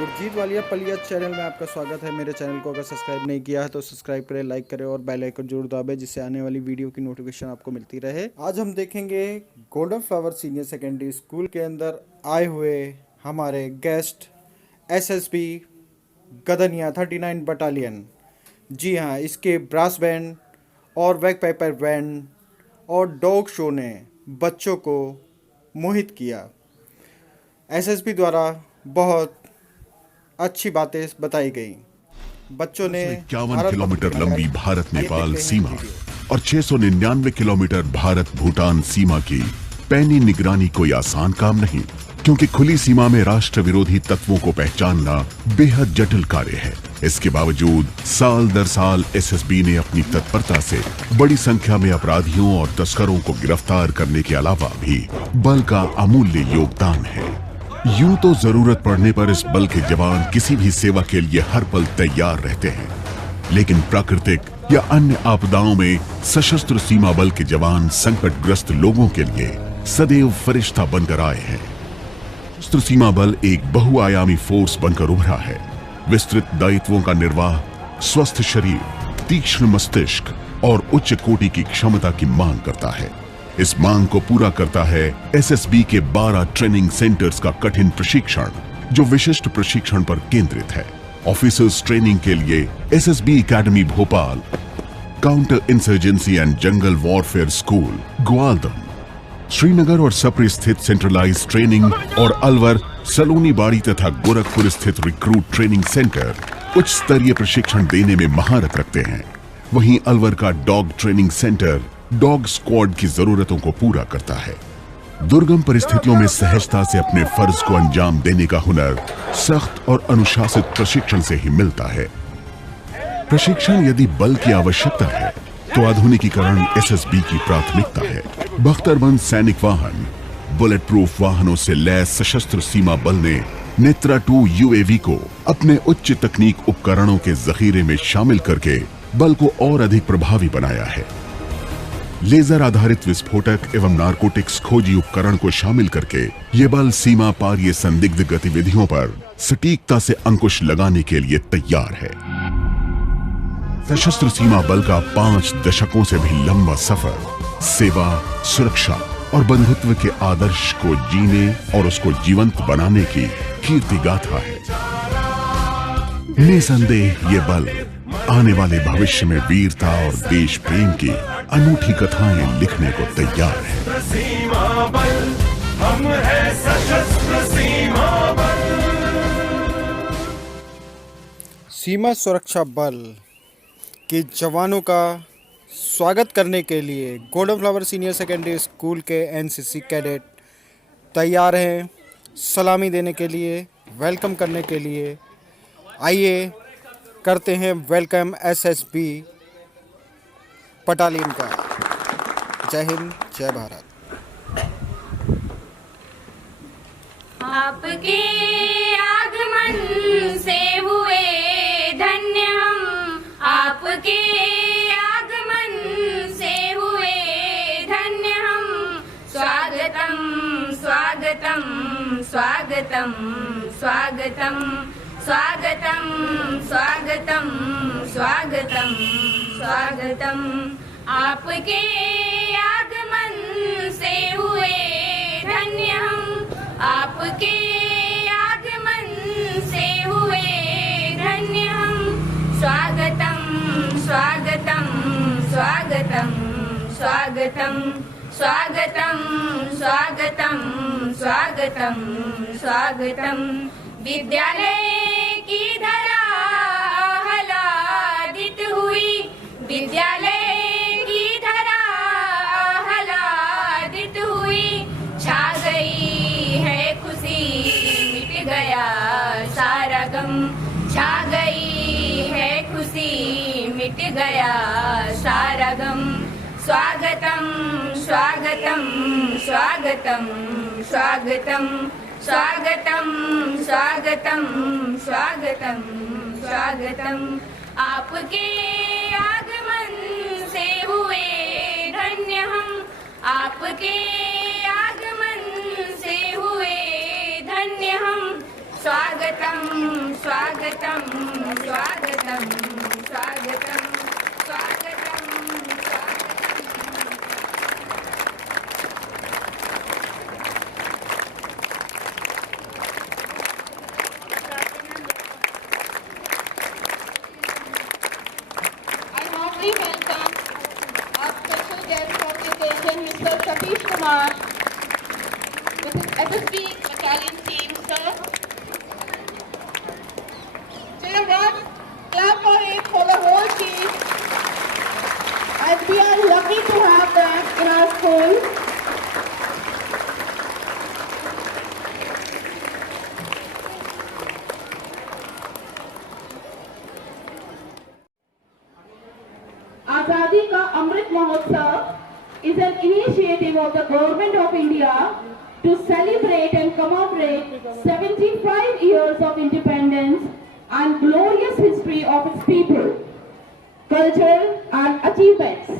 Gurjeet Walia Palia channel में आपका स्वागत है। मेरे चैनल को अगर सब्सक्राइब नहीं किया है तो सब्सक्राइब करें, लाइक करें और बेल आइकन जरूर दबाएं जिससे आने वाली वीडियो की नोटिफिकेशन आपको मिलती रहे। आज हम देखेंगे golden flower senior secondary school के अंदर आए हुए हमारे गेस्ट एसएसबी गदनिया 39 बटालियन। जी हाँ, इसके ब्रास बैंड और वैग पाइपर बैंड और डॉग शो ने बच्चों को मोहित किया। एसएसबी द्वारा बहुत अच्छी बातें बताई गई। बच्चों ने 51 किलोमीटर लंबी भारत नेपाल सीमा और 699 किलोमीटर भारत भूटान सीमा की पैनी निगरानी कोई आसान काम नहीं, क्योंकि खुली सीमा में राष्ट्र विरोधी तत्वों को पहचानना बेहद जटिल कार्य है। इसके बावजूद साल दर साल एसएसबी ने अपनी तत्परता से बड़ी संख्या में अपराधियों और तस्करों को गिरफ्तार करने के अलावा भी बल का अमूल्य योगदान है। यूं तो जरूरत पड़ने पर इस बल के जवान किसी भी सेवा के लिए हर पल तैयार रहते हैं, लेकिन प्राकृतिक या अन्य आपदाओं में सशस्त्र सीमा बल के जवान संकटग्रस्त लोगों के लिए सदैव फरिश्ता बनकर आए हैं। सशस्त्र सीमा बल एक बहुआयामी फोर्स बनकर उभरा है। विस्तृत दायित्वों का निर्वाह, स्वस्थ शरीर, तीक्ष्ण मस्तिष्क और उच्च कोटि की क्षमता की मांग करता है। इस मांग को पूरा करता है एसएसबी के 12 ट्रेनिंग सेंटर्स का कठिन प्रशिक्षण, जो विशिष्ट प्रशिक्षण पर केंद्रित है। ऑफिसर्स ट्रेनिंग के लिए SSB academy Bhopal, counter insurgency and jungle warfare school Gwaldam, Srinagar और सप्री स्थित सेंट्रलाइज ट्रेनिंग और अलवर, सलोनी बाड़ी तथा गोरखपुर स्थित रिक्रूट ट्रेनिंग सेंटर उच्च स्तरीय प्रशिक्षण देने में महारत रखते हैं। वहीं अलवर का dog training centre dog squad की जरूरतों को पूरा करता है। दुर्गम परिस्थितियों में सहजता से अपने फर्ज को अंजाम देने का हुनर सख्त और अनुशासित प्रशिक्षण से ही मिलता है। प्रशिक्षण यदि बल की आवश्यकता है तो आधुनिकीकरण एसएसबी की प्राथमिकता है। बख्तरबंद सैनिक वाहन, बुलेट प्रूफ वाहनों से लैस सशस्त्र सीमा बल ने नेत्रा 2 यूएवी को अपने उच्च तकनीक उपकरणों के जखीरे में शामिल करके बल को और अधिक प्रभावी बनाया है। लेजर आधारित विस्फोटक एवं नारकोटिक्स खोजी उपकरण को शामिल करके ये बल सीमा पार ये संदिग्ध गतिविधियों पर सटीकता से अंकुश लगाने के लिए तैयार है। सशस्त्र सीमा बल का 5 दशकों से भी लंबा सफर सेवा, सुरक्षा और बंधुत्व के आदर्श को जीने और उसको जीवंत बनाने की कीर्ति गाथा है। निसंदेह ये बल आने वाले भविष्य में वीरता और देश प्रेम की अनूठी कथाएं लिखने को तैयार है। सीमा बल, हम है सशस्त्र सीमा बल। सीमा सुरक्षा बल के जवानों का स्वागत करने के लिए golden flower senior secondary school के एनसीसी कैडेट तैयार हैं सलामी देने के लिए, वेलकम करने के लिए। आइए करते हैं वेलकम एसएसबी बटालियन का। जय हिंद, जय भारत। आपके आगमन से हुए धन्य हम, आपके आगमन से हुए धन्य हम। स्वागतम स्वागतम स्वागतम स्वागतम स्वागतम स्वागतम स्वागतम स्वागतम। आपके आगमन से हुए धन्य हम, आपके आगमन से हुए धन्य हम। स्वागतम स्वागतम स्वागतम स्वागतम स्वागतम स्वागतम स्वागतम स्वागतम। विद्यालय की धरा आह्लादित हुई, विद्यालय की धरा आह्लादित हुई। छा गई है खुशी, मिट गया सारा गम। छा गई है खुशी, मिट गया सारा गम। स्वागतम स्वागतम स्वागतम स्वागतम स्वागतम स्वागतम स्वागतम स्वागतम। आपके आगमन से हुए धन्य हम, आपके आगमन से हुए धन्य हम। स्वागतं स्वागतं स्वागतं स्वागतं स्वागतं I warmly welcome our special guest of the occasion, Mr. Satish Kumar, with his FSB battalion team, sir. Children, clap for it for the whole team, as we are lucky to have them in our school. Azadi Ka Amrit Mahotsav is an initiative of the Government of India to celebrate and commemorate 75 years of independence and glorious history of its people, culture and achievements.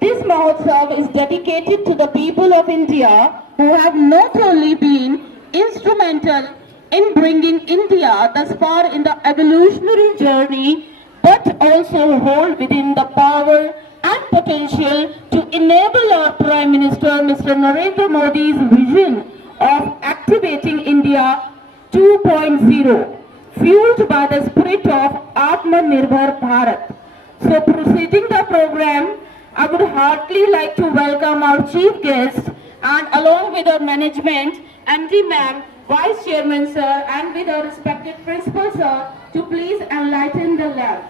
This Mahotsav is dedicated to the people of India who have not only been instrumental in bringing India thus far in the evolutionary journey, but also hold within the power and potential to enable our Prime Minister Mr. Narendra Modi's vision of activating India 2.0, fueled by the spirit of Atmanirbhar Bharat. So proceeding the program, I would heartily like to welcome our chief guest and along with our management, MD Ma'am, Vice Chairman Sir, and with our respected Principal Sir to please enlighten the lab.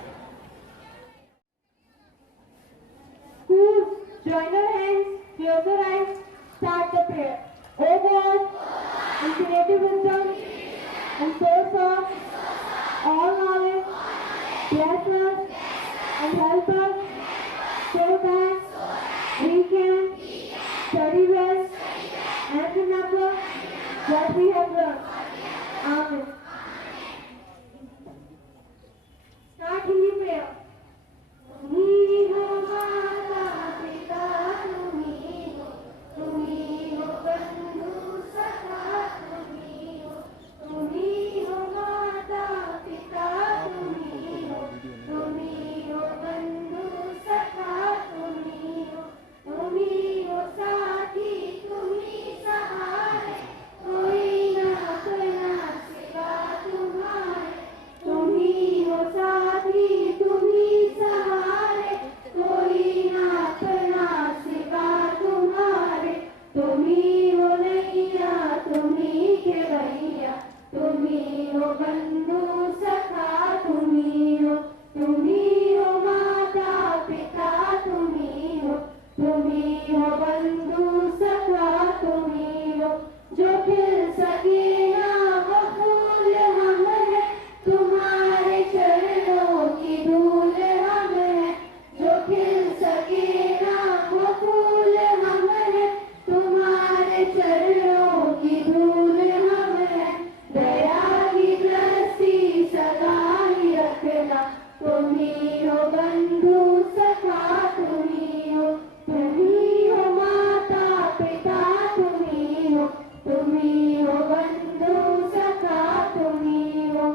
Schools, join your hands, close your eyes, start the prayer. O God, infinite wisdom and source of all knowledge, bless us and help us so that we can study well and remember what we have learned. Amen. Start Hindi prayer. तुम्ही हो माता पिता तुम्ही हो बंधु सखा तुम्ही हो माता पिता तुम्ही हो बंधु सखा तुम्ही हो साथी तुम्ही सहारे कोई ना अपना सिवा तुम्हारे तुम्ही हो साथी तुम्ही सहारे कोई ना अपना सिवा तुम्हारे तुम्ही हो नैया तुम्ही खेवैया तुम्ही हो बंधु सखा तुम्ही हो माता पिता तुम्ही हो बंधु सखा तुम्ही हो जो खिल सके ना वो फूल हम है तुम्हारे चरणों की धूल हम है जो खिल सके ना वो फूल हम है तुम्हारे चरणों की धूल हम है दया की दृष्टि सदा ही रखना तुम्ही हो बंधु सखा तुम्ही हो माता पिता तुम्ही हो बंधु सखा तुम्ही हो.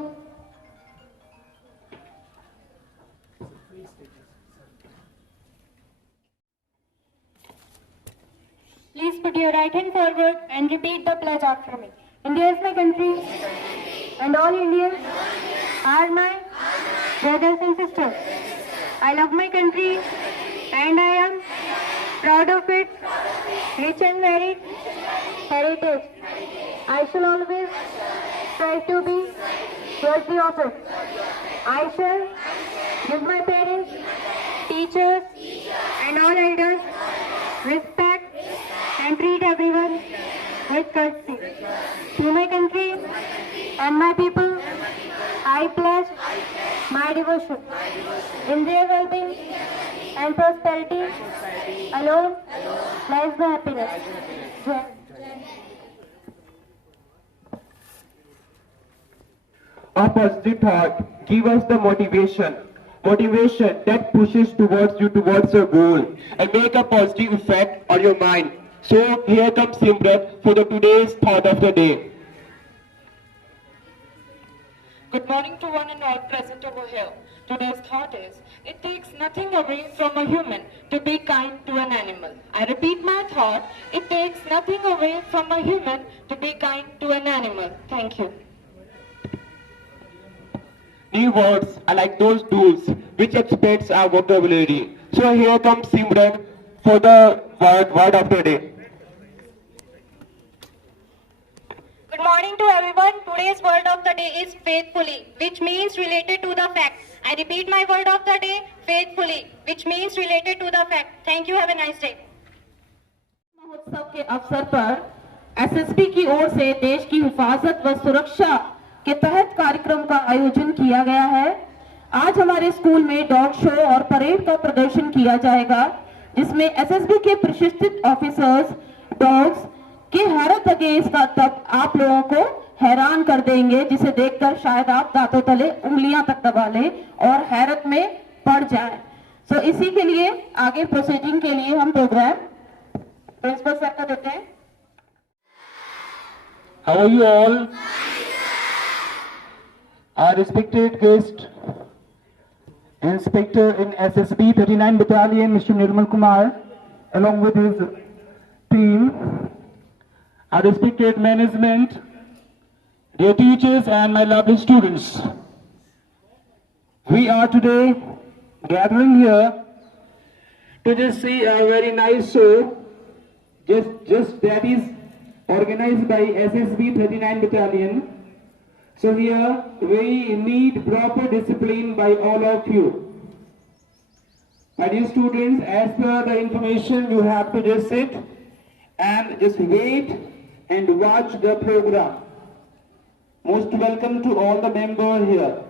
Please put your right hand forward and repeat the pledge after me. India is my country and all Indians are my brothers and sisters. I love my country and I am proud of its rich and varied heritage. I shall always strive to be worthy of it. I shall give my parents, teachers and all elders respect and treat everyone with courtesy. To my country and my people, I pledge my devotion. In their well-being and prosperity alone lies my happiness. Jai. A positive thought give us the motivation that pushes towards your goal and make a positive effect on your mind. So here comes Simrat for the today's thought of the day. Good morning to one and all present over here. Today's thought is, it takes nothing away from a human to be kind to an animal. I repeat my thought, it takes nothing away from a human to be kind to an animal. Thank you. New words are like those tools which expands our vocabulary. So here comes Simran for the word of the day. Good morning to everyone. Today's word of the day is faithfully, which means related to the fact. I repeat my word of the day, faithfully, which means related to the fact. Thank you. Have a nice day. महोत्सव के अवसर पर SSB की ओर से देश की हिफाजत व सुरक्षा के तहत कार्यक्रम का आयोजन किया गया है। आज हमारे स्कूल में डॉग शो और परेड का प्रदर्शन किया जाएगा, जिसमें एसएसबी के प्रशिक्षित ऑफिसर्स डॉग्स की हैरत अगेंस्ट का तब आप लोगों को हैरान कर देंगे, जिसे देखकर शायद आप दांतों तले उंगलियां तक दबा लें और हैरत में पड़ जाएं। सो इसी के लिए आगे प्रोसीडिंग के लिए हम प्रोग्राम प्रिंसिपल सर को देते हैं। How are you all? Our respected guest, Inspector in SSB 39 Battalion, Mr. Nirmal Kumar, along with his team, our respected management, dear teachers and my lovely students. We are today gathering here to just see a very nice show, just that is organized by SSB 39 Battalion. So here we need proper discipline by all of you. My dear students, as per the information, you have to just sit and just wait and watch the program. Most welcome to all the members here.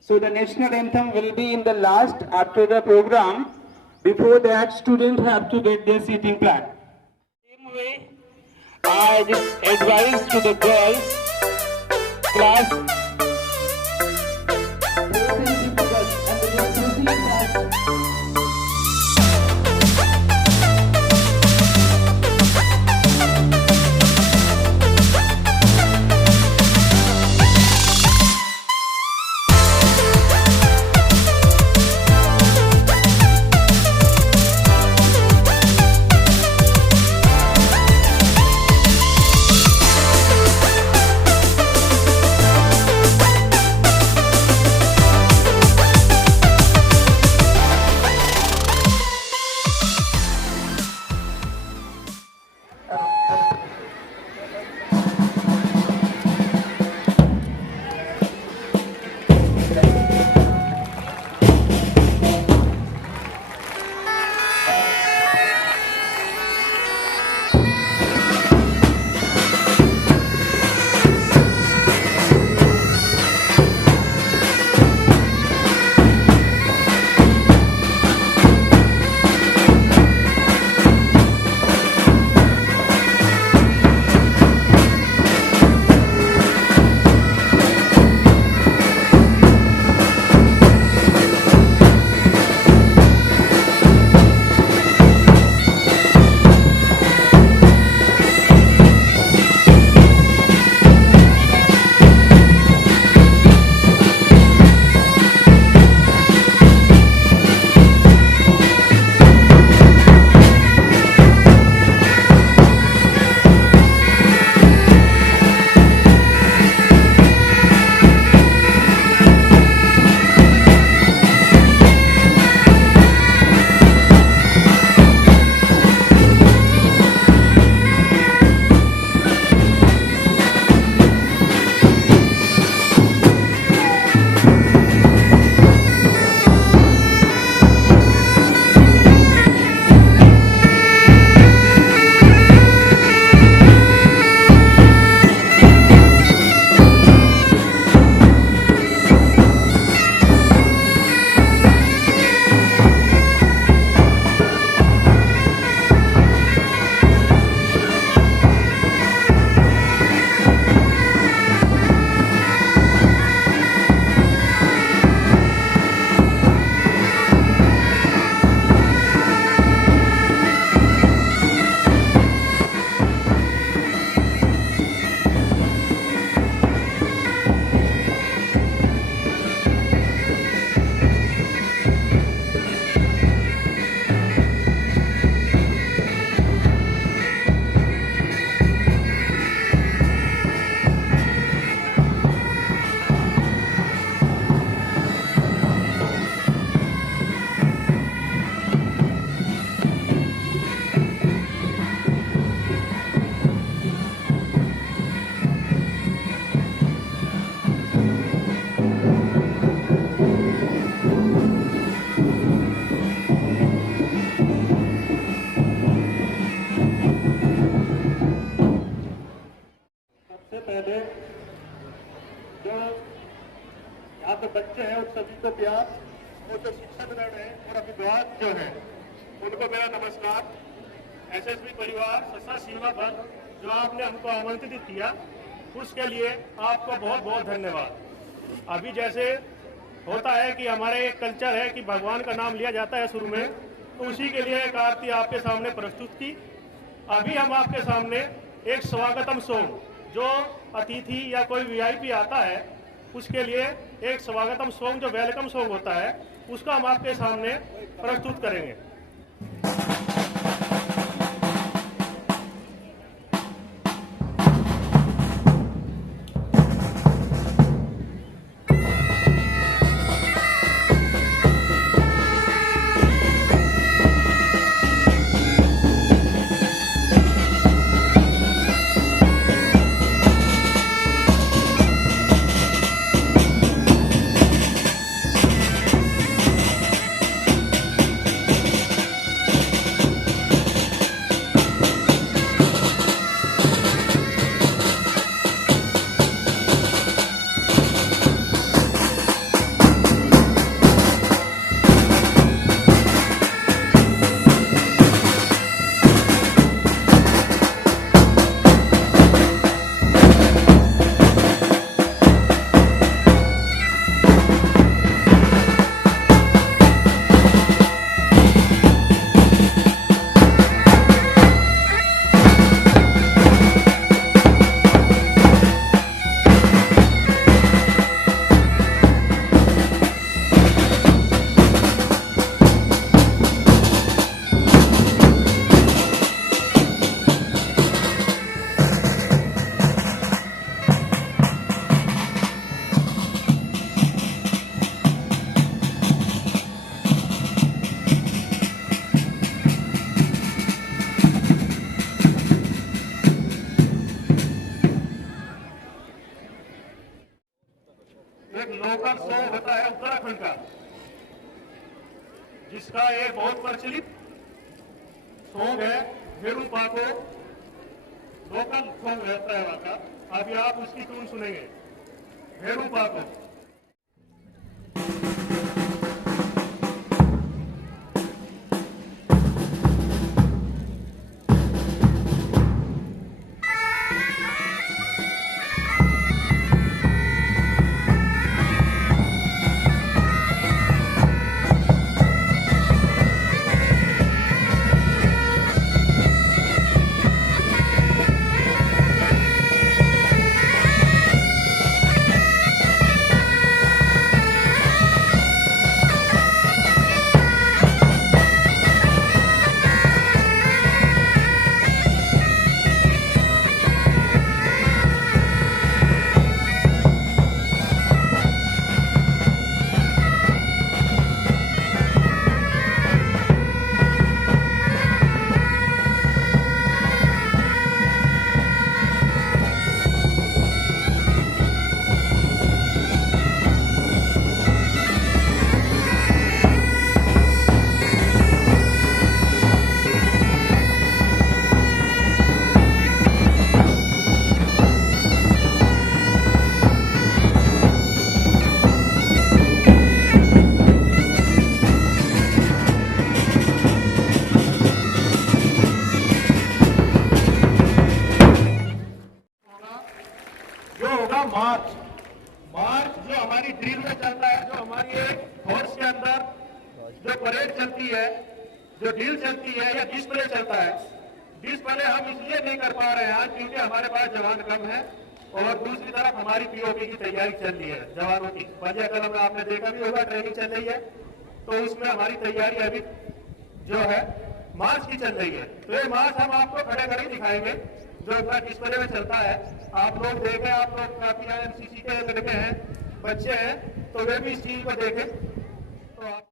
So the national anthem will be in the last after the program. Before that, students have to get their seating plan. Same way, I just advise to the girls class जो यहाँ पे बच्चे हैं उन सभी को प्यार, और जो शिक्षकगण हैं और अभिभावक जो हैं उनको मेरा नमस्कार। एसएसबी परिवार सशस्त्र सीमा बल जो आपने हमको आमंत्रित किया उसके लिए आपको बहुत बहुत धन्यवाद। अभी जैसे होता है कि हमारे एक कल्चर है कि भगवान का नाम लिया जाता है शुरू में, तो उसी के लिए एक आरती आपके सामने प्रस्तुत की। अभी हम आपके सामने एक स्वागतम सॉन्ग, जो अतिथि या कोई वीआईपी आता है उसके लिए एक स्वागतम सॉन्ग जो वेलकम सॉन्ग होता है उसका हम आपके सामने प्रस्तुत करेंगे। लोकल सॉन्ग होता है उत्तराखंड का, जिसका एक बहुत प्रचलित सॉन्ग है भेरू पाको, लोकल सॉन्ग रहता है वहां का। अभी आप उसकी ट्यून सुनेंगे, भेरू पाको। मार्च जो हमारी ड्रिल में चलता है, जो हमारी एक फोर्स के अंदर जो परेड चलती है, जो ड्रिल चलती है या डिस्प्ले चलता है। डिस्प्ले हम इसलिए नहीं कर पा रहे हैं आज क्योंकि हमारे पास जवान कम है, और दूसरी तरफ हमारी पीओपी की तैयारी चल रही है जवानों की। पंजा कलम में आपने देखा भी होगा, ट्रेनिंग चल रही है, तो उसमें हमारी तैयारी अभी जो है मार्च की चल रही है। तो ये मार्च हम आपको खड़े खड़े दिखाएंगे जो अपना डिस्प्ले में चलता है। आप लोग देखें, आप लोग काफी एमसीसी के लड़के हैं, बच्चे हैं, तो वे भी इस चीज को देखें। तो आप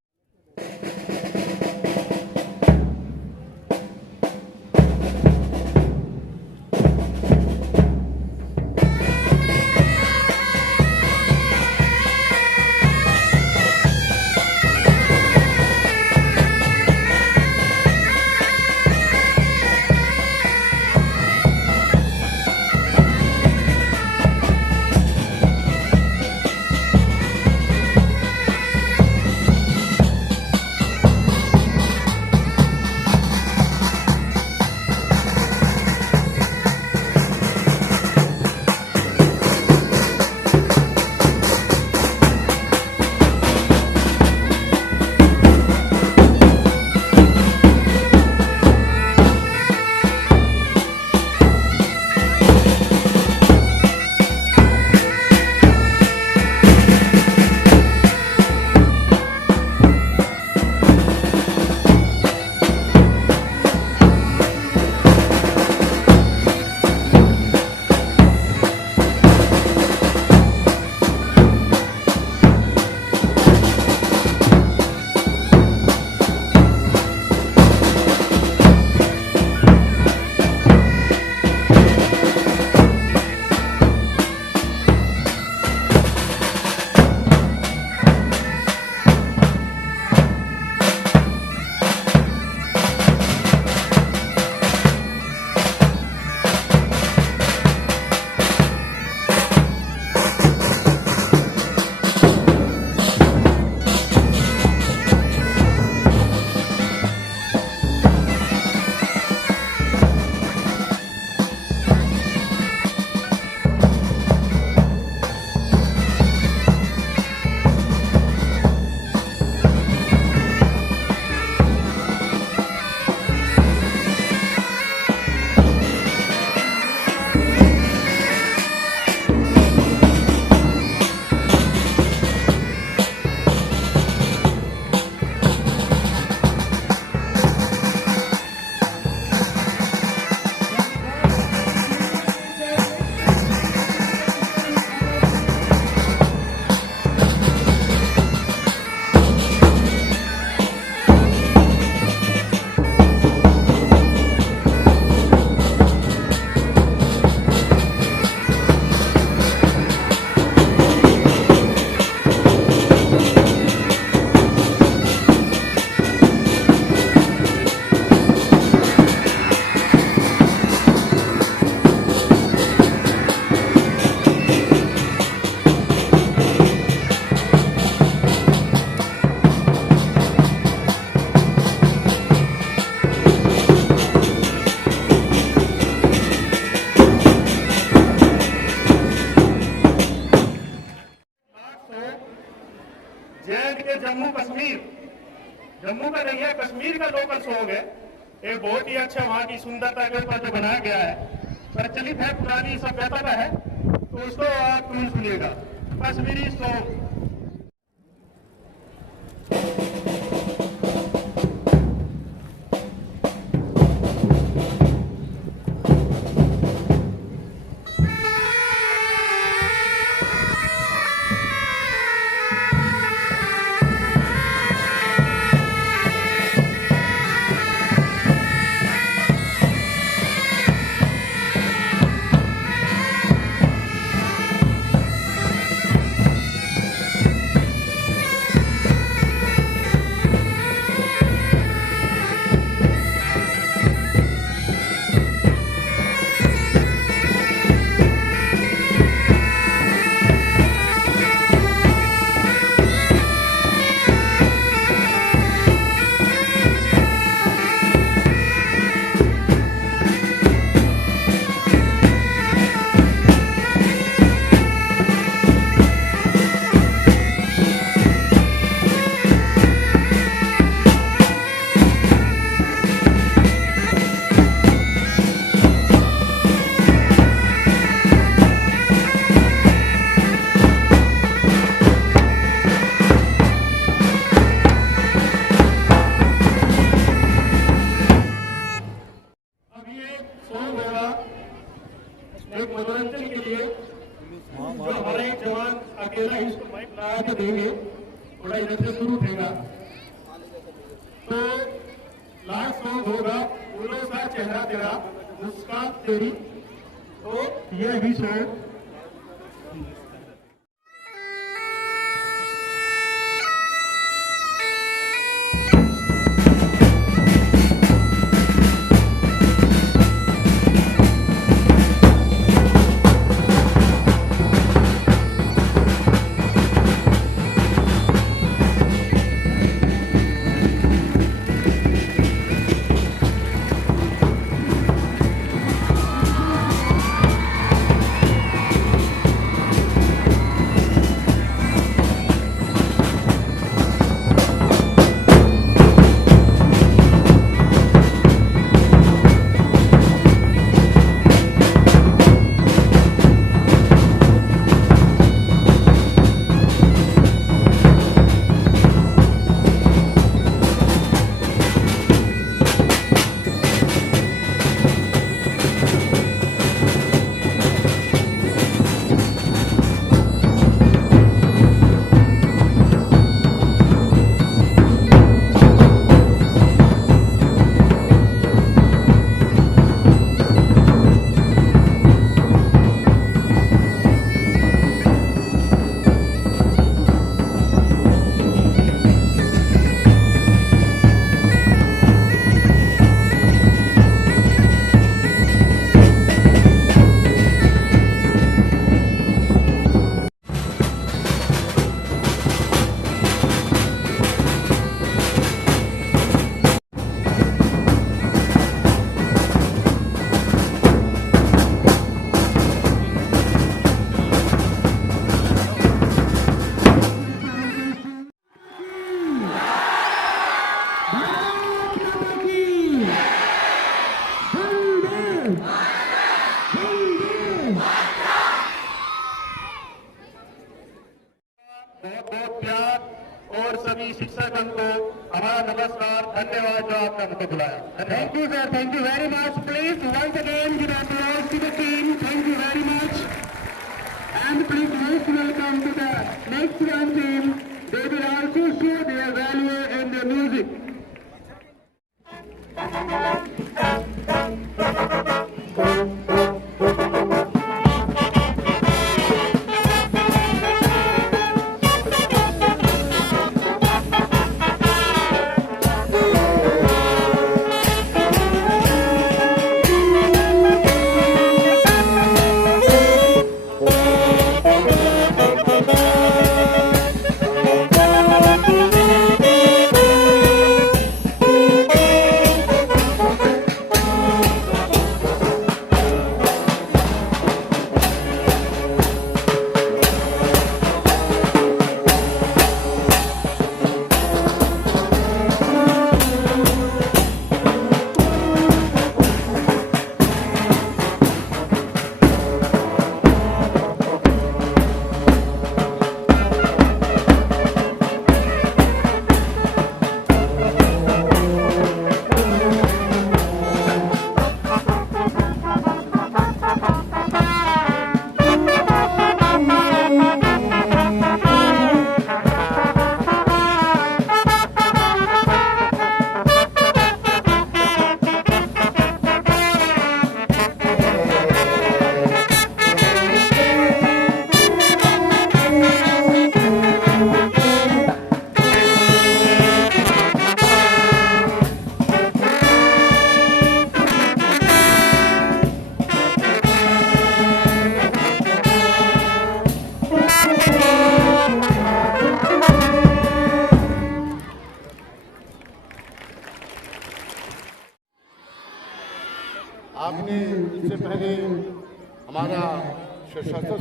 ये जम्मू कश्मीर, जम्मू का नहीं है, कश्मीर का लोकल सॉन्ग है। एक बहुत ही अच्छा वहाँ की सुंदरता के ऊपर जो बनाया गया है, प्रचलित है, पुरानी सभ्यता का है, तो उसको आप तुम सुनिएगा। कश्मीरी सॉन्ग। एक मनोरंजन के लिए जो हमारे एक जवान अकेला ही इसको माइक लगा के देंगे, थोड़ा इधर से शुरू उठेगा। तो लास्ट सॉन्ग होगा फूलों सा चेहरा तेरा, मुस्कान तेरी। तो ये भी सॉन्ग बहुत बहुत प्यार और सभी शिक्षकगण को हमारा नमस्कार, धन्यवाद जो आपने हमको बुलाया। Thank you sir, thank you very much. Please once again give applause to the team. Thank you very much. And please most welcome to the next one team. They will also show their value in their music.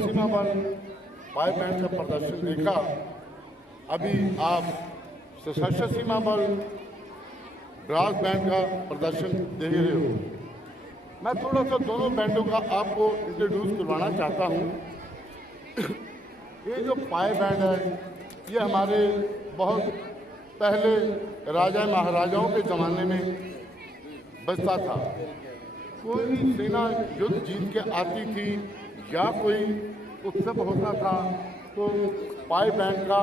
सीमा बल पाई band का प्रदर्शन देखा, अभी आप सशस्त्र सीमा बल brass band का प्रदर्शन देख रहे हो। मैं थोड़ा सा दोनों बैंडों का आपको इंट्रोड्यूस करवाना चाहता हूँ। ये जो पाई बैंड है ये हमारे बहुत पहले राजा महाराजाओं के ज़माने में बजता था। कोई भी सेना युद्ध जीत के आती थी या कोई उत्सव होता था तो पाई बैंड का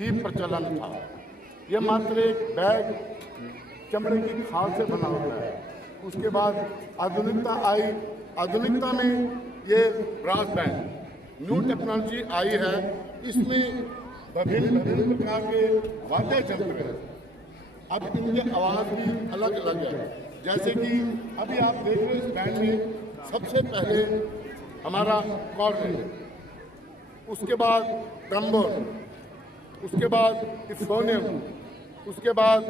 ही प्रचलन था। यह मात्र एक बैग चमड़े की खाल से बना होता है। उसके बाद आधुनिकता आई। आधुनिकता में ये ब्रास बैंड न्यू टेक्नोलॉजी आई है। इसमें विभिन्न प्रकार के वाद्य यंत्र हैं। अब इनकी आवाज़ भी अलग अलग है। जैसे कि अभी आप देख रहे हो इस बैंड में सबसे पहले हमारा कॉर्न, उसके बाद ट्रम्बोन, उसके बाद इफोनियम, उसके बाद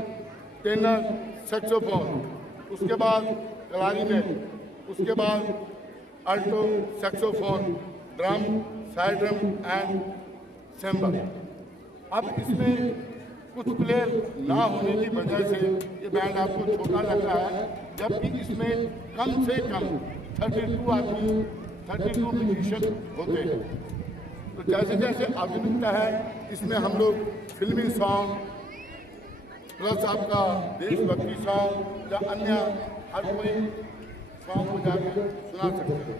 टेनर सैक्सोफोन, उसके बाद क्लारिनेट, उसके बाद Alto saxophone, drum, side drum and sample. अब इसमें कुछ प्लेयर ना होने की वजह से ये बैंड आपको छोटा लग रहा है, जबकि इसमें कम से कम 32 आदमी 32 म्यूजिशियन होते हैं। तो जैसे जैसे आधुनिकता है इसमें हम लोग फिल्मी सॉन्ग प्लस आपका देशभक्ति सॉन्ग या अन्य हर कोई सॉन्ग को जाकर सुना सकते हैं।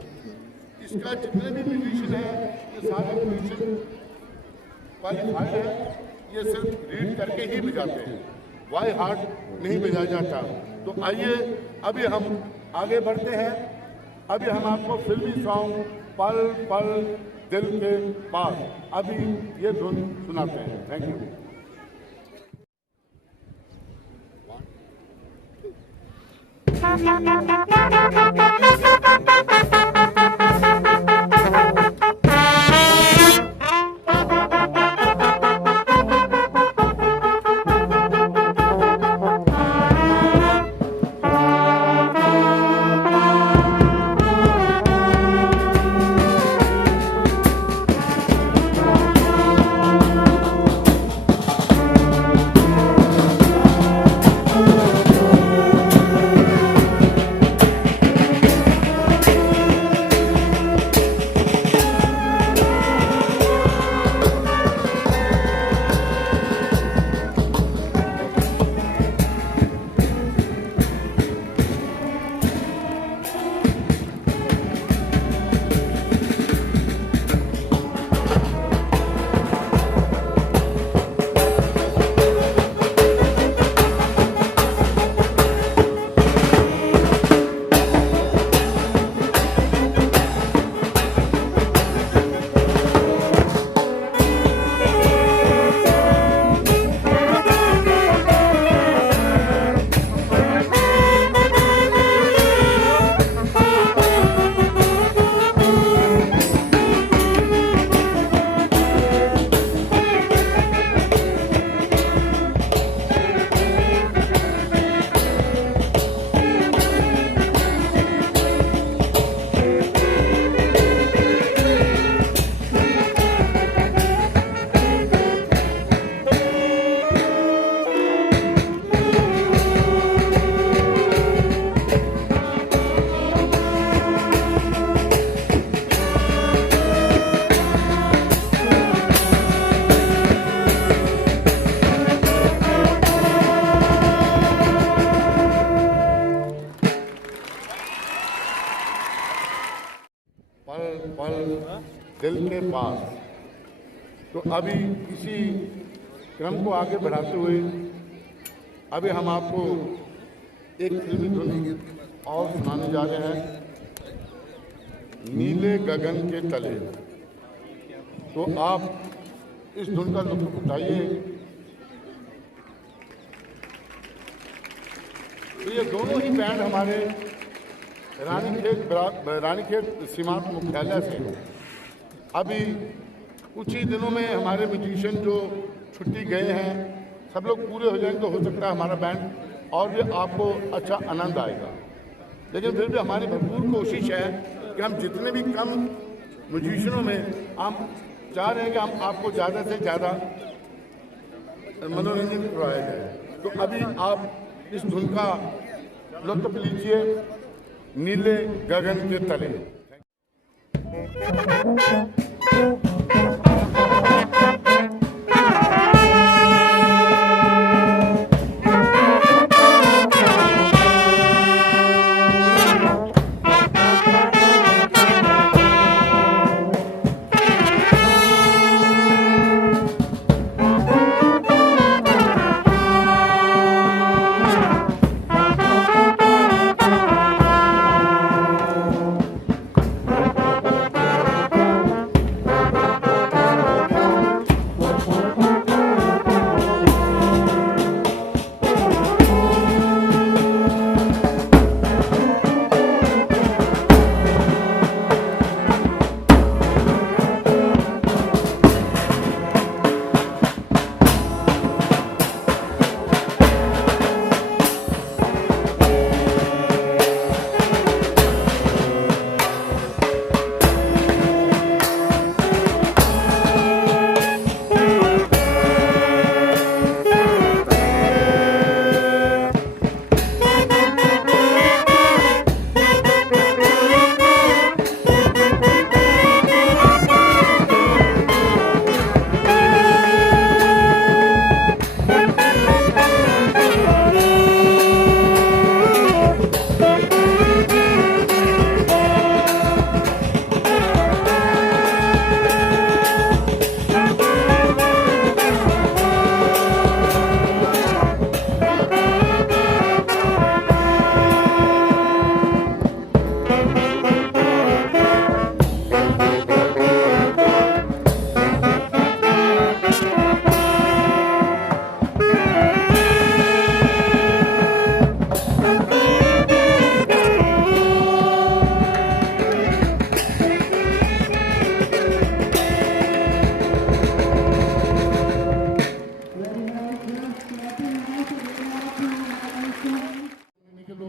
इसका जितने भी म्यूजिशियन है ये सारे म्यूजिशियन क्वालिफाइड है। ये सिर्फ रीड करके ही बजाते हैं, बाय हार्ट नहीं बजाया जाता। तो आइए अभी हम आगे बढ़ते हैं। अभी हम आपको फिल्मी सॉन्ग पल पल दिल के पास अभी ये धुन सुनाते हैं। Thank you. दिल के पास। तो अभी इसी क्रम को आगे बढ़ाते हुए अभी हम आपको एक फिल्मी धुन और सुनाने जा रहे हैं, नीले गगन के तले। तो आप इस धुन का लुत्फ उठाइए। तो ये दोनों ही बैंड हमारे रानीखेत सीमांत मुख्यालय से अभी कुछ ही दिनों में हमारे म्यूजिशियन जो छुट्टी गए हैं सब लोग पूरे हो जाएंगे, तो हो सकता है हमारा बैंड और भी आपको अच्छा आनंद आएगा। लेकिन फिर भी हमारी भरपूर कोशिश है कि हम जितने भी कम म्यूजिशियनों में हम चाह रहे हैं कि हम आपको ज़्यादा से ज़्यादा मनोरंजन करवाया जाए। तो अभी आप इस धुन का लुत्फ लीजिए, नीले गगन के तले।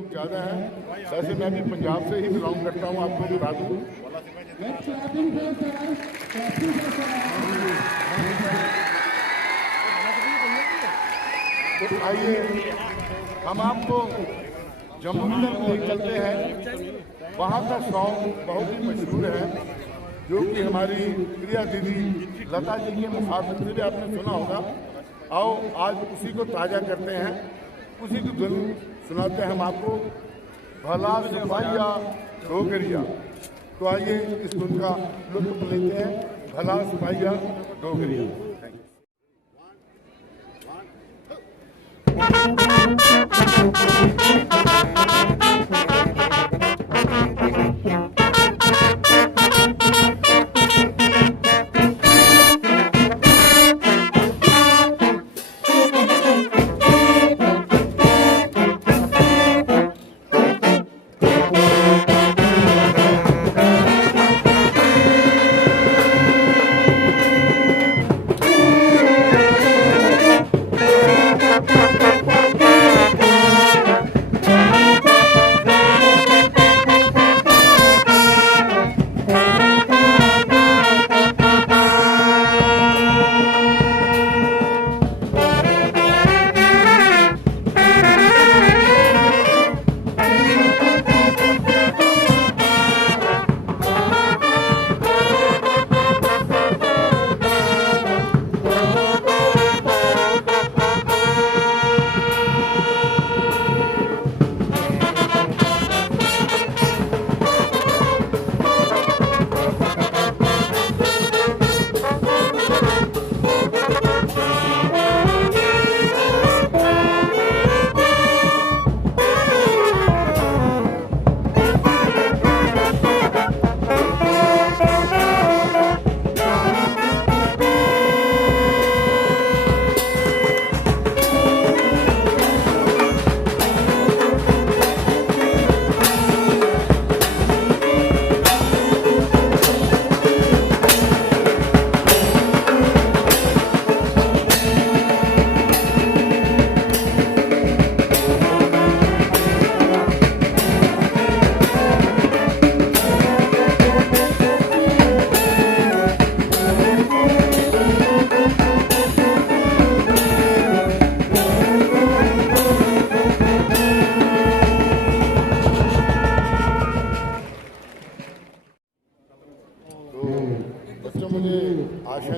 ज़्यादा है। वैसे मैं भी पंजाब से ही बिलोंग करता हूँ, आपको बता दूँ। तो आइए हम आपको जम्मू की तरफ ले चलते हैं। वहाँ का सॉन्ग बहुत ही मशहूर है, जो कि हमारी प्रिया दीदी लता जी के मुखातिब से भी आपने सुना होगा। आओ आज उसी को ताज़ा करते हैं, उसी की धुन सुनाते हैं हम आपको, भला सिपाहिया डोगरिया। तो आइए इस धुन का लुत्फ लेते हैं, भला सिपाहिया डोगरिया।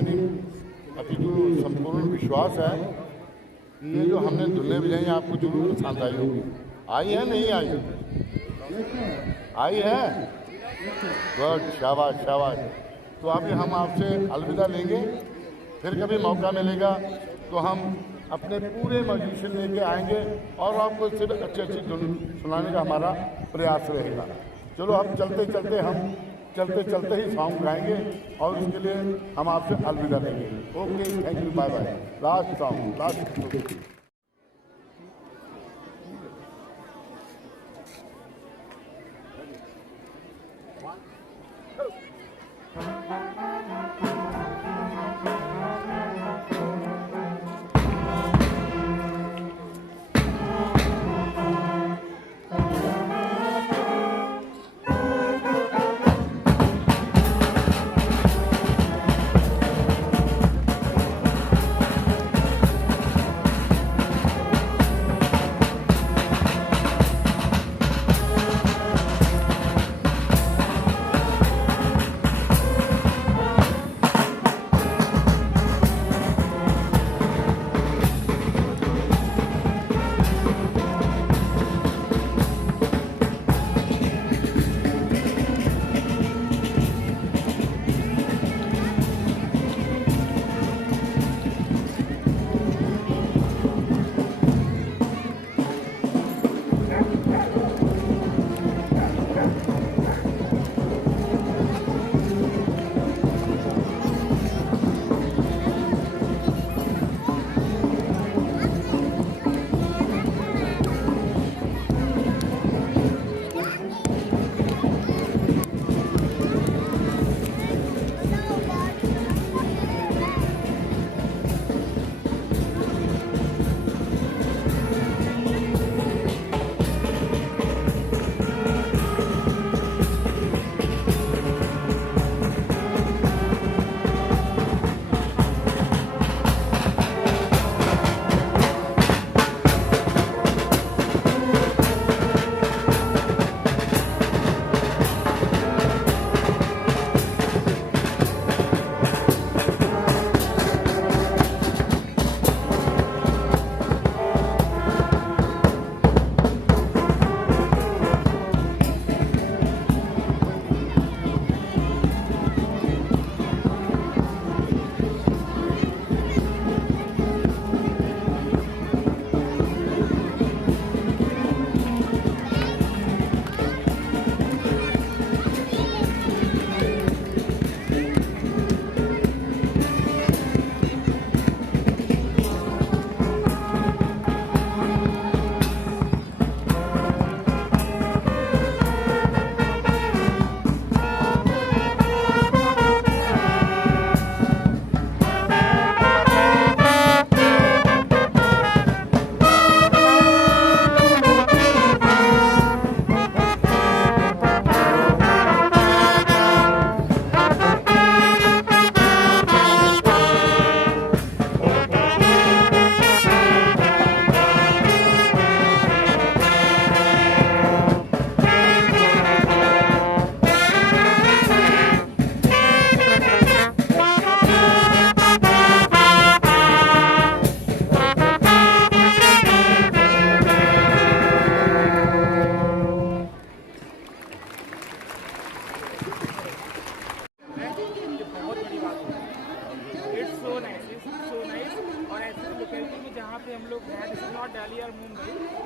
मैंने अति जो संपूर्ण विश्वास है कि ये जो हमने धुनें बजाई आपको जरूर पसंद आई होगी। आई है नहीं आई? आई है? गुड, शाबाश शाबाश। तो अभी हम आपसे अलविदा लेंगे, फिर कभी मौका मिलेगा तो हम अपने पूरे म्यूजिशियन लेके आएंगे और आपको सिर्फ अच्छी अच्छी धुन सुनाने का हमारा प्रयास रहेगा। चलो अब चलते चलते ही सॉन्ग गाएंगे और उसके लिए हम आपसे अलविदा लेंगे। Okay, thank you, bye bye. Last song, last.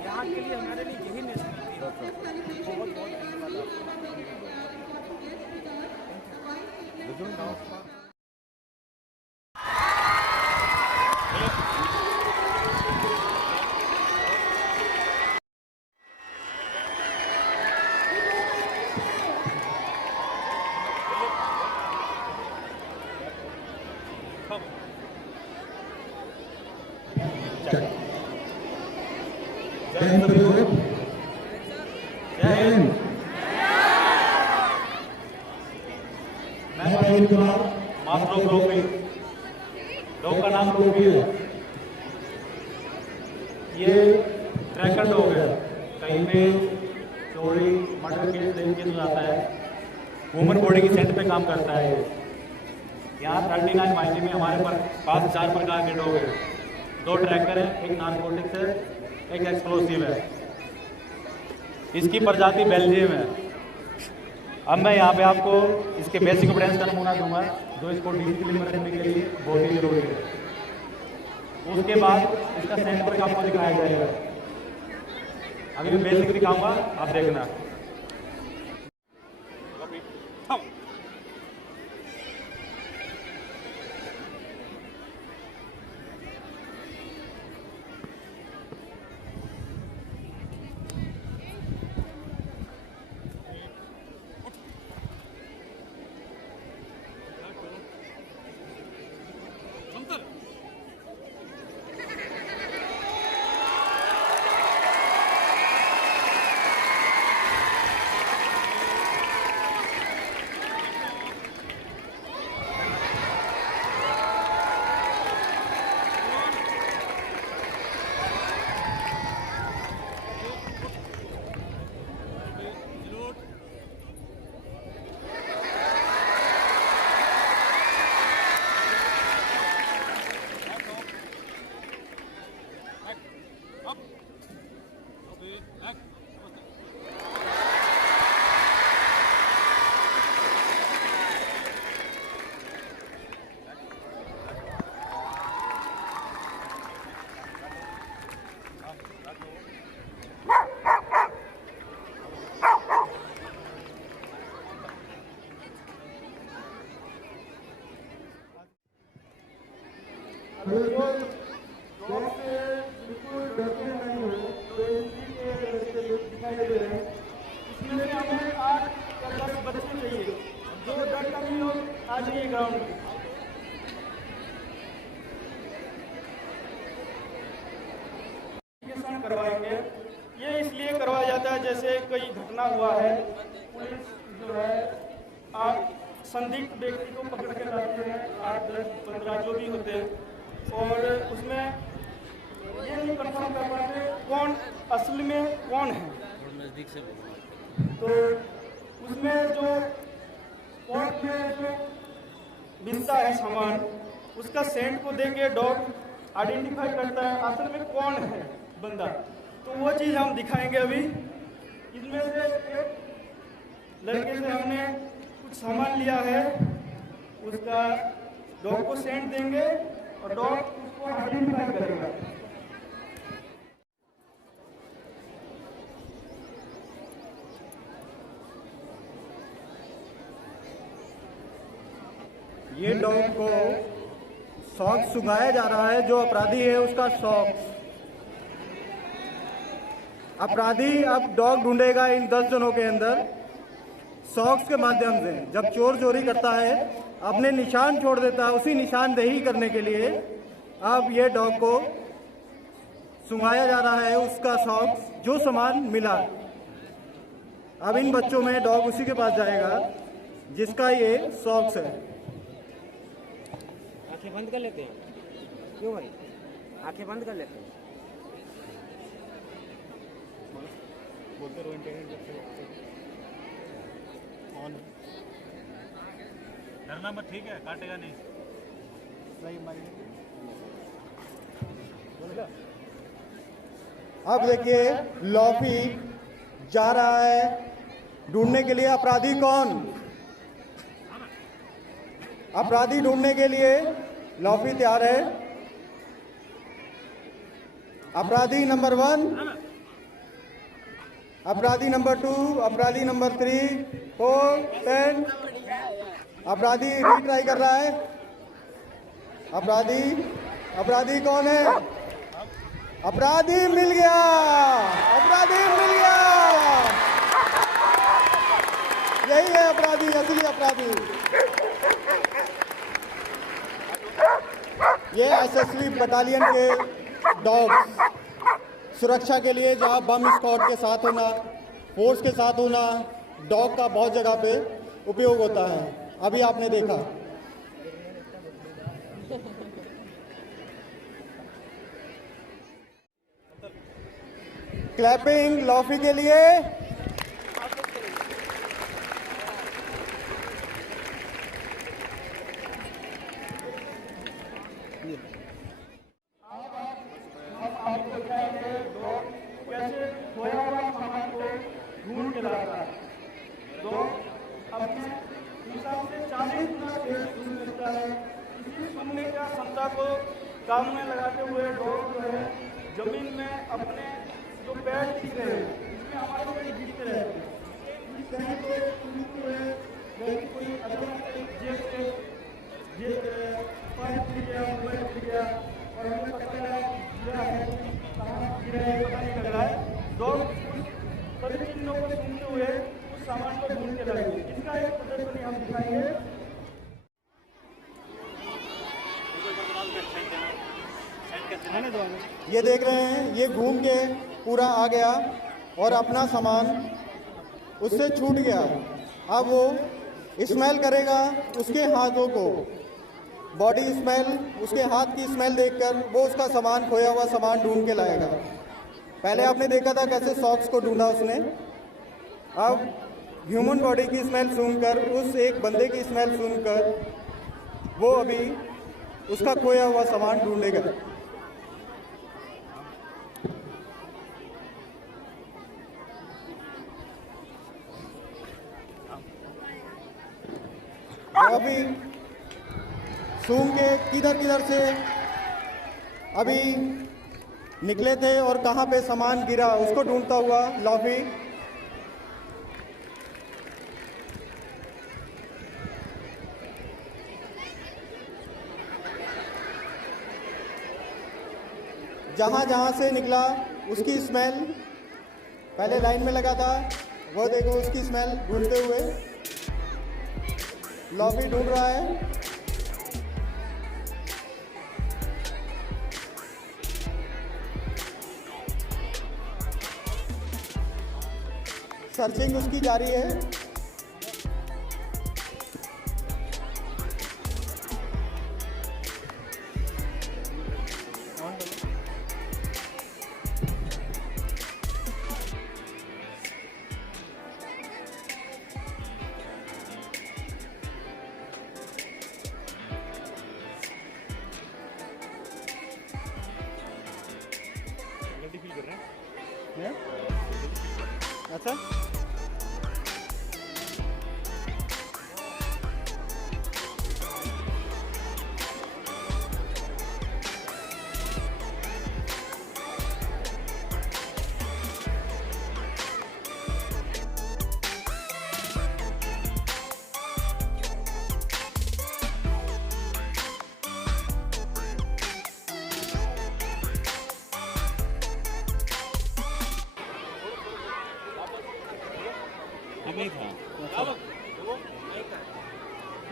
यहाँ के लिए हमारे लिए यही नेशनल बहुत बहुत धन्यवाद। डॉग का नाम टोपी है। ये ट्रैकर डॉग है, कहीं पे चोरी मर्डर केस आता है, वुमन बॉडी की सेंट पे काम करता है। यहाँ 39 माइली में हमारे पास 4 प्रकार के डॉग हैं। 2 ट्रैकर है, एक नारकोटिक्स है, एक एक्सप्लोसिव है। इसकी प्रजाति बेल्जियम है। अब मैं यहाँ पे आपको इसके बेसिक ऑपरेंस का नमूना दूंगा, जो इसको डिसिप्लिन में रखने के लिए बहुत ही जरूरी है। उसके बाद इसका सेंट वर्क आपको दिखाया जाएगा। अभी मैं बेसिक दिखाऊंगा, आप देखना। करवाएंगे। ये इसलिए करवाया जाता है जैसे कोई घटना हुआ है, पुलिस जो है संदिग्ध व्यक्ति को पकड़ के लाते हैं, 8, 10, 15 जो भी होते हैं, और उसमें ये नहीं कंफर्म कर पाते कौन असल में कौन है। नज़दीक से तो उसमें जो कोर्ट में जो मिलता है सामान, उसका सेंट को देके डॉग आइडेंटिफाई करता है असल में कौन है बंदा। तो वो चीज़ हम दिखाएंगे अभी। इसमें से एक लड़के से हमने कुछ सामान लिया है, उसका डॉग को सेंट देंगे और डॉग उसको आइडेंटिफाई करेगा। ये डॉग को सॉक्स सुंघाया जा रहा है। जो अपराधी है उसका सॉक्स। अपराधी अब डॉग ढूंढेगा इन 10 जनों के अंदर सॉक्स के माध्यम से। जब चोर चोरी करता है अपने निशान छोड़ देता है, उसी निशानदेही करने के लिए अब ये डॉग को सुंघाया जा रहा है उसका सॉक्स, जो सामान मिला। अब इन बच्चों में डॉग उसी के पास जाएगा जिसका ये सॉक्स है। आंखें बंद कर लेते हैं, क्यों भाई? आंखें बंद कर लेते हैं। बोलते रहो, डरना मत, ठीक है? काटेगा नहीं। सही अब देखिए लॉफी जा रहा है ढूंढने के लिए अपराधी कौन। अपराधी ढूंढने के लिए लॉफी तैयार है। अपराधी नंबर 1, अपराधी नंबर 2, अपराधी नंबर 3, 4, 10। अपराधी रीट्राई कर रहा है। अपराधी कौन है? अपराधी मिल गया, अपराधी मिल गया। यही है अपराधी, असली अपराधी। ये एसएसबी बटालियन के डॉग्स सुरक्षा के लिए, जहां बम स्क्वाड के साथ होना, फोर्स के साथ होना, डॉग का बहुत जगह पे उपयोग होता है। अभी आपने देखा। क्लैपिंग लॉफी के लिए। हम आपको दिखाएंगे तो कैसे खोया हुआ सामान को ढूंढ के लाता है। तो अपने हिसाब से 40 गुना तेज ढूंढ लेता है। इसी सुनने का क्षमता को काम में लगाते हुए डॉग जो है जमीन में अपने जो पैर दिख रहे हैं इसमें हमारे पैर दिखते रहते हैं। इस पैर को सुनते हुए यदि कोई अचानक जेब से पाइप गिर गया, मोबाइल गिर गया और हमें पता लगा गिरा है, कहाँ गिरा है पता नहीं लग रहा है, तो सभी चिन्हों को सुनते हुए उस सामान को ढूंढ के लाएंगे। इसका एक प्रदर्शनी हम दिखाएंगे। ये देख रहे हैं, ये घूम के पूरा आ गया और अपना सामान उससे छूट गया। अब वो स्मेल करेगा, उसके हाथों को बॉडी स्मेल, उसके हाथ की स्मेल देखकर वो उसका सामान, खोया हुआ सामान ढूंढ के लाएगा। पहले आपने देखा था कैसे सॉक्स को ढूंढा उसने, अब ह्यूमन बॉडी की स्मेल सूंघकर, उस एक बंदे की स्मेल सूंघकर वो अभी उसका खोया हुआ सामान ढूंढेगा। अभी सूंघ के किधर किधर से अभी निकले थे और कहाँ पे सामान गिरा उसको ढूंढता हुआ लॉफी जहाँ जहाँ से निकला उसकी स्मेल, पहले लाइन में लगा था वो देखो उसकी स्मेल ढूंढते हुए लॉफी ढूंढ रहा है। सर्चिंग उसकी जारी है। अच्छा नहीं था,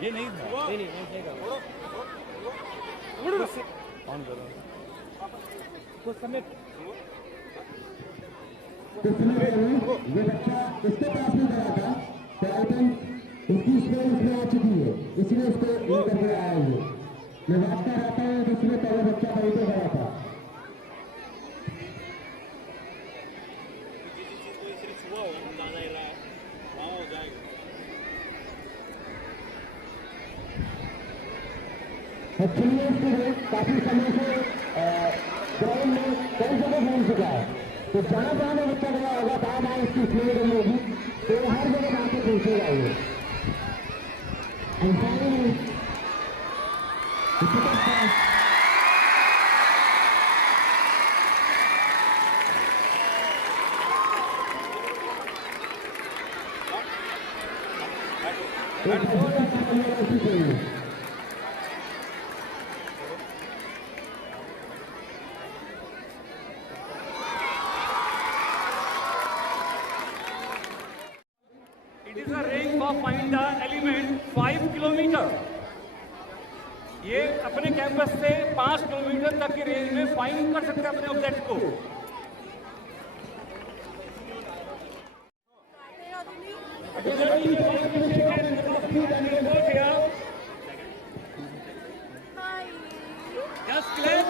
ये नहीं था, नहीं था। ऑन करो कुछ समय। ये बच्चा इसके पास नहीं गया था, तो आइटम उसकी स्मेल इसमें आ चुकी है, इसलिए उसको ये करके आया है। मैं बात कर रहा था इसलिए पहले बच्चा वहीं पे गया था। एक्चुअली इसके काफी समय से ग्राउंड में कई जगह घूम चुका है, तो जहाँ जहाँ में बच्चा गया होगा बार इसकी स्मेल बनी होगी, तो हर जगह आके पूछेगा ये। It is a range for find the element 5 kilometre. ये अपने कैंपस से 5 किलोमीटर तक की रेंज में फाइंड कर सकते हैं अपने ऑब्जेक्ट को। Just clap.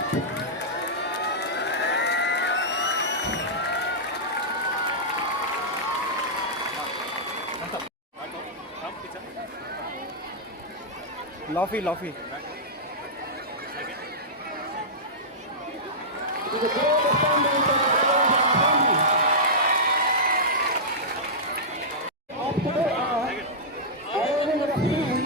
Lo-fi lo-fi the great attendance of the assembly. After arriving at the field,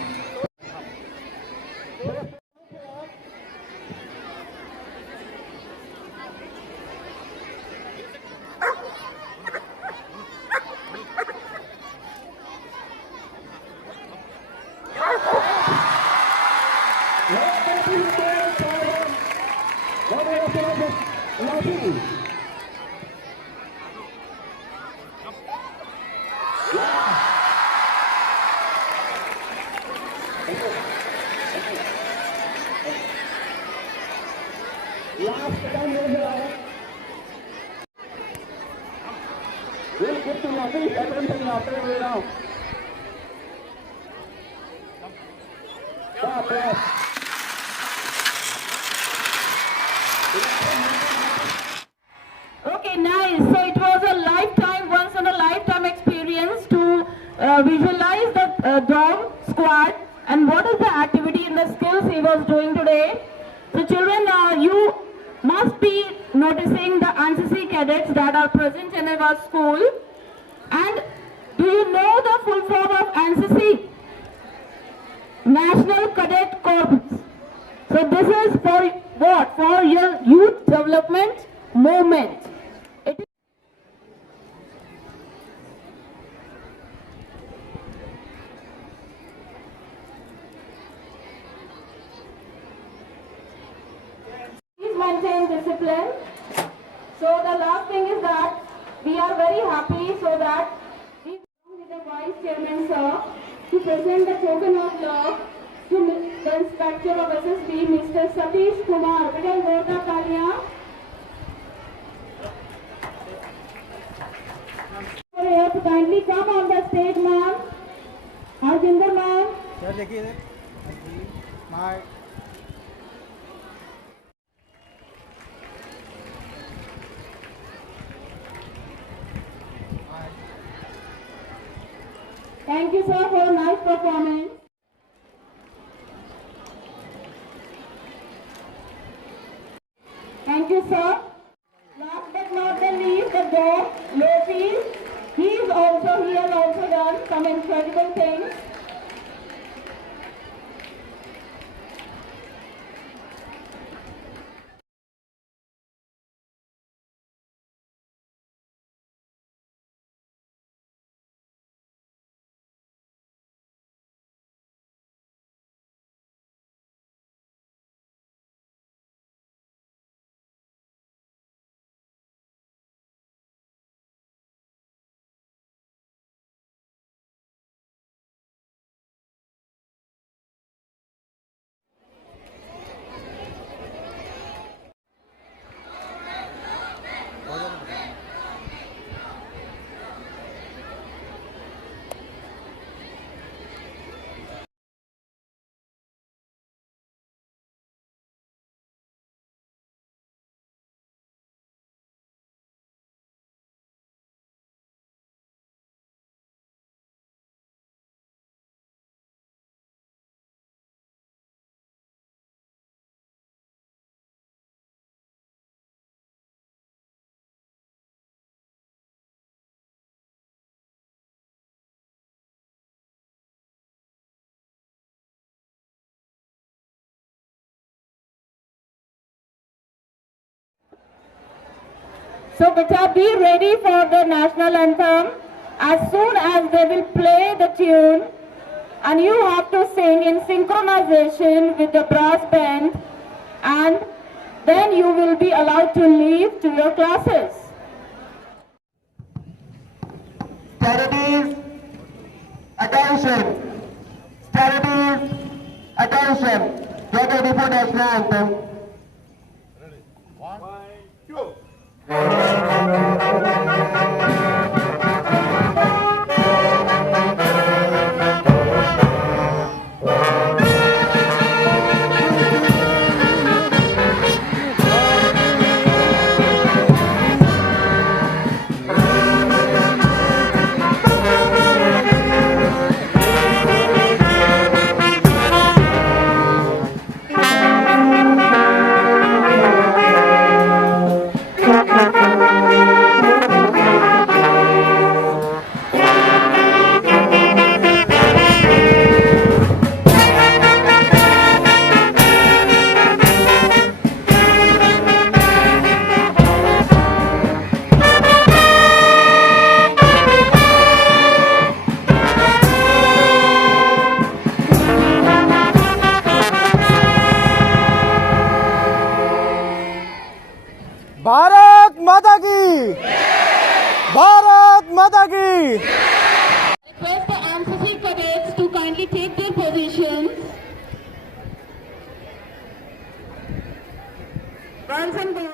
last time we'll get to Lucky everything after way now. Okay, nice. So it was a lifetime, once in a lifetime experience to visualize the dog squad and what is the activity and the skills he was doing today. So children, you must be noticing the NCC cadets that are present in our school. And do you know the full form of NCC? National Cadet Corps. So this is for what? For your youth development movement. It is please maintain discipline. So the last thing is that we are very happy so that we with the Vice Chairman sir to present the token of love to the Inspector of SSB, Mr. Satish Kumar. We can vote the Talia. Here to kindly come on the stage, ma'am. Harjinder ma'am. Sir देखिए इधर my Thank you, sir, for a nice performance. Thank you, sir. Last but not the least, the dog, Lofi. He has also done some incredible things. So beta, be ready for the national anthem. As soon as they will play the tune, and you have to sing in synchronization with the brass band, and then you will be allowed to leave to your classes. Charities, attention. Charities, attention. Get ready for national anthem. माता की। Request the NCC cadets to kindly take their positions. Girls and boys.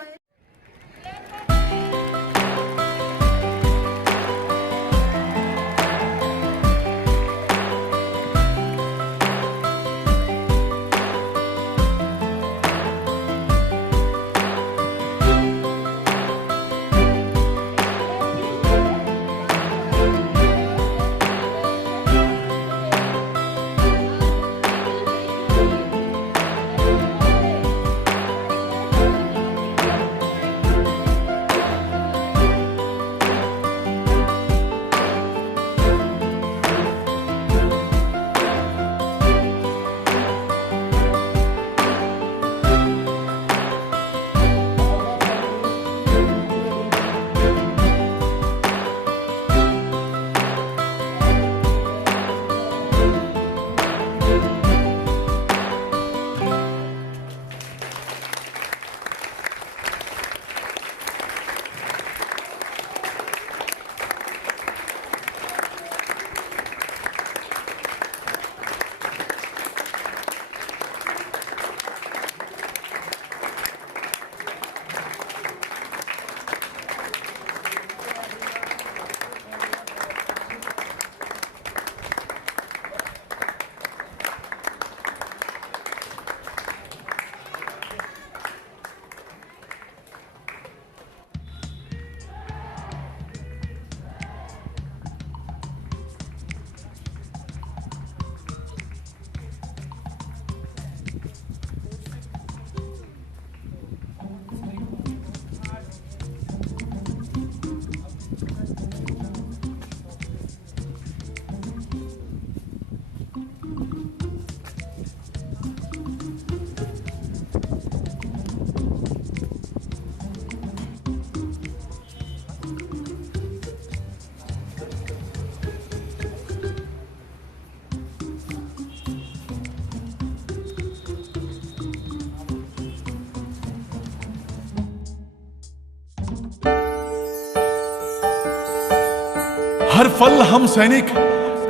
हर पल हम सैनिक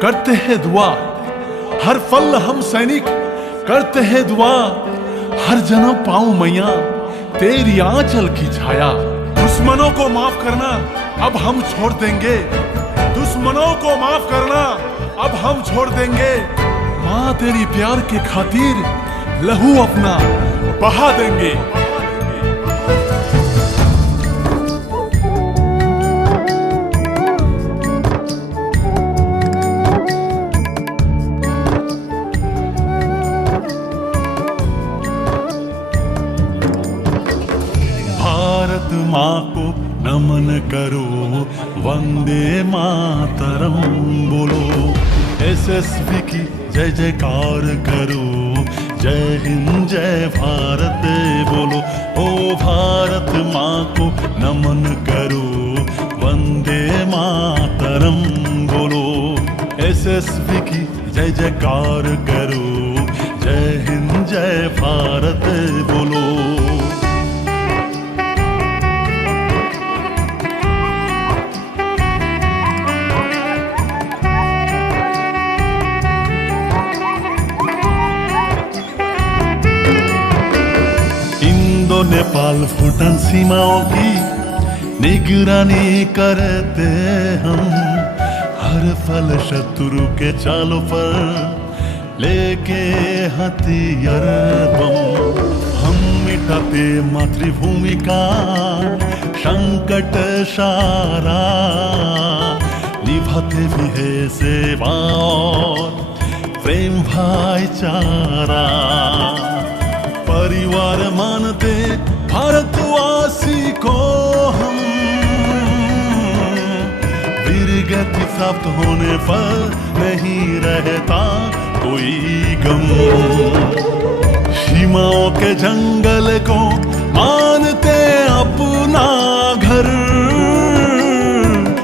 करते हैं दुआ, हर पल हम सैनिक करते हैं दुआ, हर जन्म पाऊं मैया तेरी आंचल की छाया। दुश्मनों को माफ करना अब हम छोड़ देंगे, दुश्मनों को माफ करना अब हम छोड़ देंगे। माँ तेरी प्यार के खातिर लहू अपना बहा देंगे। माँ को नमन करो, वंदे मातरम बोलो, एसएसबी की जय जयकार करो, जय हिंद जय भारत बोलो। ओ भारत माँ को नमन करो, वंदे मातरम बोलो, एसएसबी की जय जयकार करो, जय हिंद जय भारत बोलो। नेपाल भूटान सीमाओं की निगरानी करते हम, हर पल शत्रु के चालों पर लेके हथियार बम। हम मिटाते मातृभूमि का संकट सारा, निभाते भी है सेवा और प्रेम भाईचारा। परिवार मानते भारतवासी को हम, वीरगति प्राप्त होने पर नहीं रहता कोई गम। सीमाओं के जंगल को मानते अपना घर,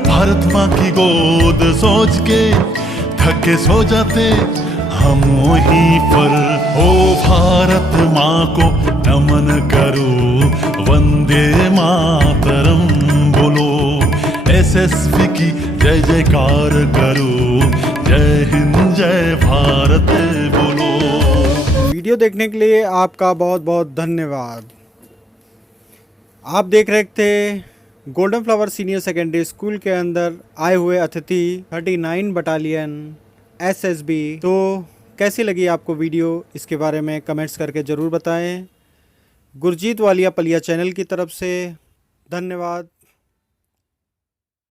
भारत माँ की गोद सोच के थके सो जाते हम वहीं पर। ओ भारत माँ को नमन करो, वंदे मातरम बोलो, एसएसबी की जय जयकार करो, जय हिंद जय भारत बोलो। वीडियो देखने के लिए आपका बहुत बहुत धन्यवाद। आप देख रहे थे golden flower senior secondary school के अंदर आए हुए अतिथि 39 बटालियन एसएसबी। तो कैसी लगी आपको वीडियो, इसके बारे में कमेंट्स करके ज़रूर बताएं। गुरजीत वालिया पलिया चैनल की तरफ से धन्यवाद।